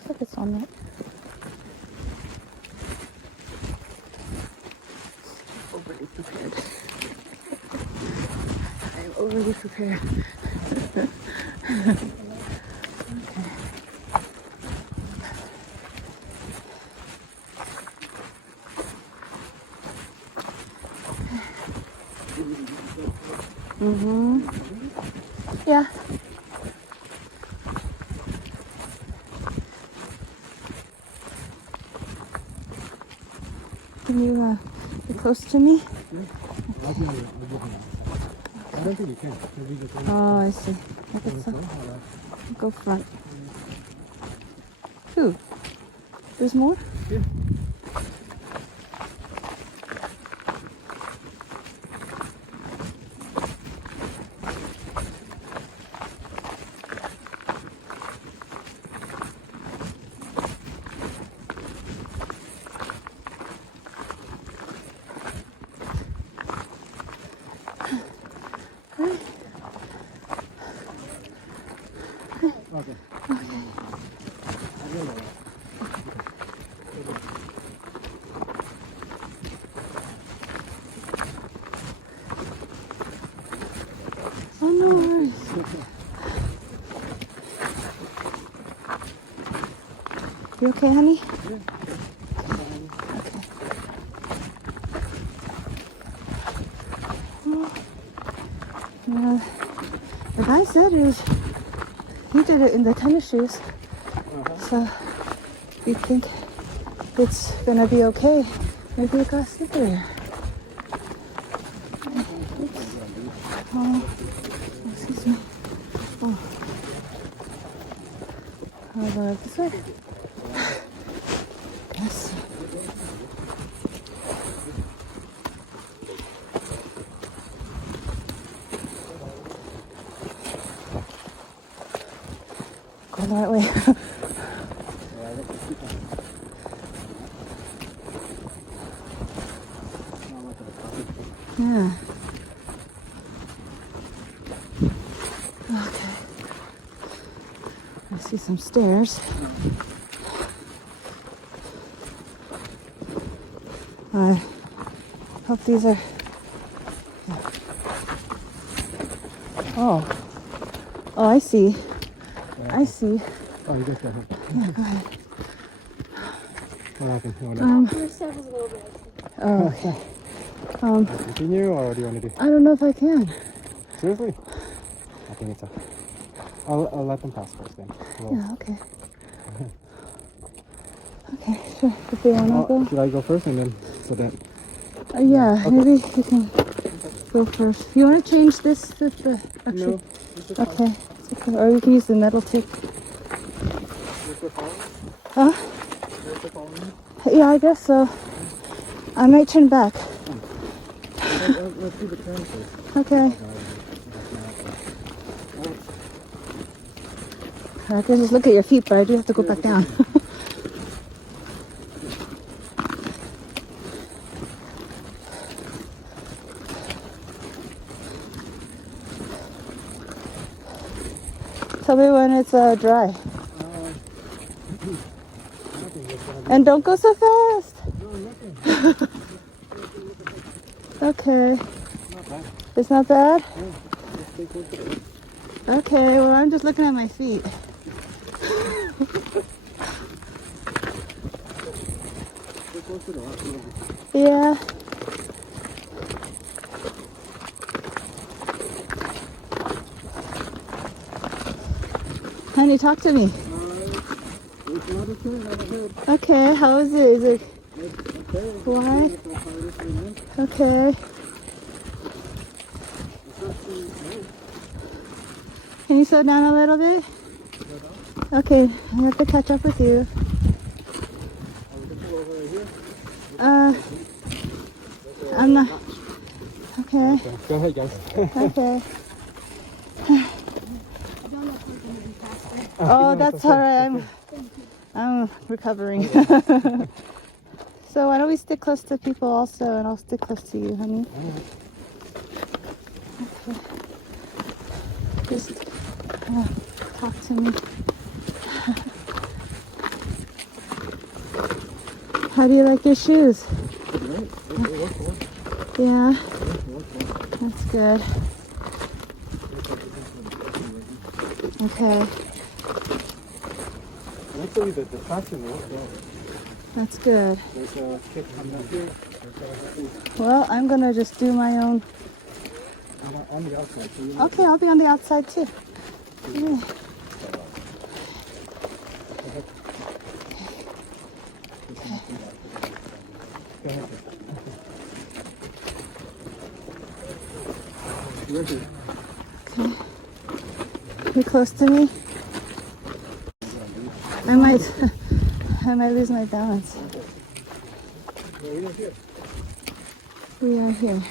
looks like it's on it. Overly prepared. I'm overly prepared. Mm-hmm. Yeah. Can you get close to me? Yeah. I don't think you can. Maybe you can. Oh, I see. I guess so. Go front. Ooh. There's more? Yeah. Okay. Oh, no worries. You okay, honey? Yeah. Okay. Well, the guy said he did it in the tennis shoes. So we think it's gonna be okay. Maybe it got slipperier. Oh, excuse me. Oh. I'll go this way. Yes. Go the right way. Yeah. Okay. I see some stairs. I hope these are. Oh. Oh, I see. I see. Oh, you got that. Yeah, go ahead. What happened? Your stuff is a little bit. Oh, okay. Continue, or what do you want to do? I don't know if I can. Seriously? I think it's okay. I'll let them pass first then. Yeah, okay. Okay, sure. If they want to go. Should I go first and then so that? Yeah, Okay. maybe you can go first. You want to change this with the actually? No. This is fine. Okay. It's okay. Or you can use the metal too. You're still following? Huh? You're still following me? Yeah, I guess so. I might turn back. Let's do the turn first. Okay. I can just look at your feet, but I do have to go back down. Tell me when it's dry. And don't go so fast. Okay. It's not bad? Okay, well, I'm just looking at my feet. Yeah. Honey, talk to me. Okay, how is it? Is it what? Okay. Can you slow down a little bit? Okay, I have to catch up with you. I'm not. Okay. Go ahead, guys. Okay. Oh, that's all right. I'm recovering. So why don't we stick close to people also, and I'll stick close to you, honey. Okay. Just talk to me. How do you like your shoes? Yeah, that's good. Okay, Actually, the traction works well. that's good. There's a kick coming up here. Well, I'm gonna just do my own. On the outside. So you Okay, I'll be on the outside too. Yeah. Okay. You close to me? I might lose my balance. We are here.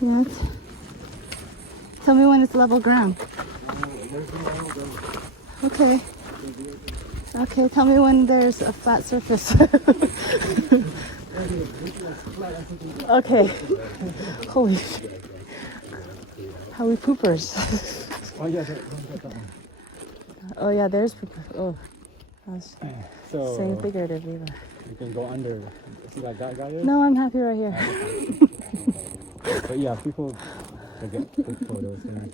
Yes. Tell me when it's level ground. Okay. Okay, tell me when there's a flat surface. Okay. Holy shit. How we poopers. Oh yeah, that one. Oh yeah, there's poopers. Oh. I was So saying figuratively. But... you can go under. See that guy there? No, I'm happy right here. But yeah, people they get good photos there.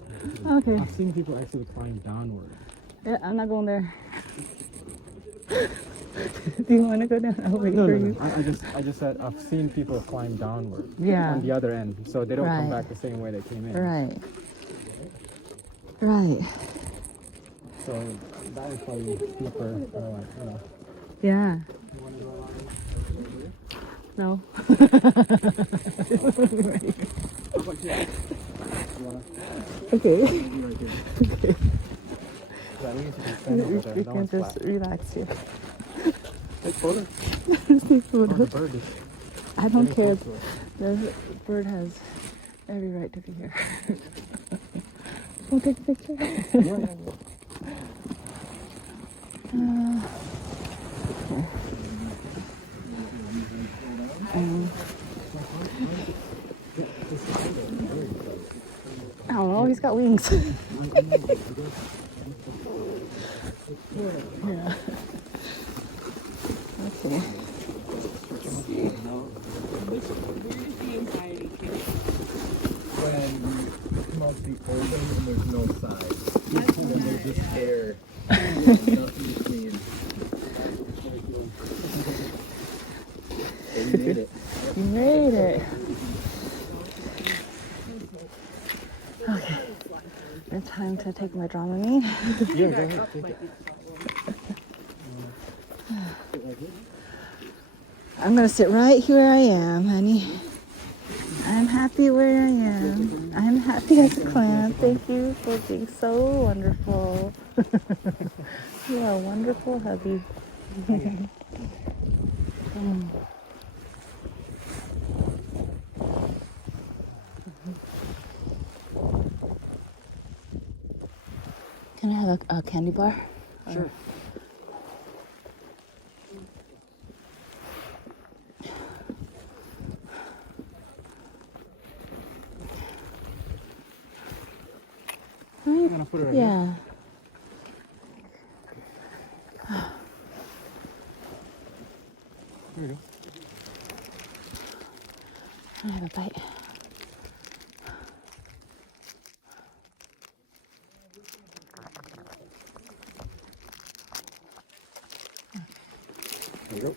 Okay. I've seen people actually climb downward. Yeah, I'm not going there. Do you want to go down? I'll wait for you. I just said I've seen people climb downward. Yeah. On the other end, so they don't come Right. back the same way they came in. Right. Right. So that was probably steeper. Like. Yeah. You want to go along? No. How about here? You wanna? Okay. Be right here. Okay. Yeah, we need to stand over there. We That can one's just flat. relax here. Take photo. Take Oh, photo. the bird is I don't getting care. close to The us. bird has every right to be here. We'll take a picture. Yeah. I don't know, he's got wings. Yeah. Okay. When you come out the open and there's no side. And there's just air. Nothing between. You made it. You made it. Okay. It's time to take my Dramamine. Yeah, go ahead. Take it. I'm gonna sit right here where I am, honey. I'm happy where I am. I'm happy as a clam. Thank you for being so wonderful. You are a wonderful hubby. Can I have a candy bar? Sure. I'm gonna put it right here. Yeah. Here we go. Can I have a bite? There you go.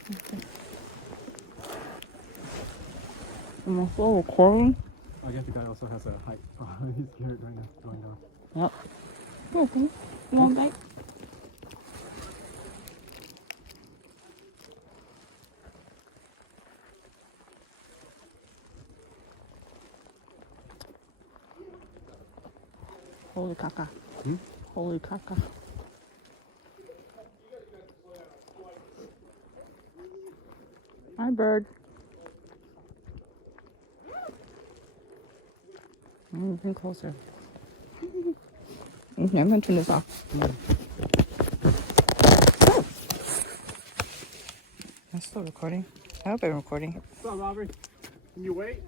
Am I still recording? I guess the guy also has a height. Oh, he's scared right now, going down. Yep. Okay. You want a bite? Holy caca. Hmm? Holy caca. Hi, bird. Bring closer. Okay, I'm gonna turn this off. I'm still recording. I hope I'm recording. What's up, Robert? Can you wait?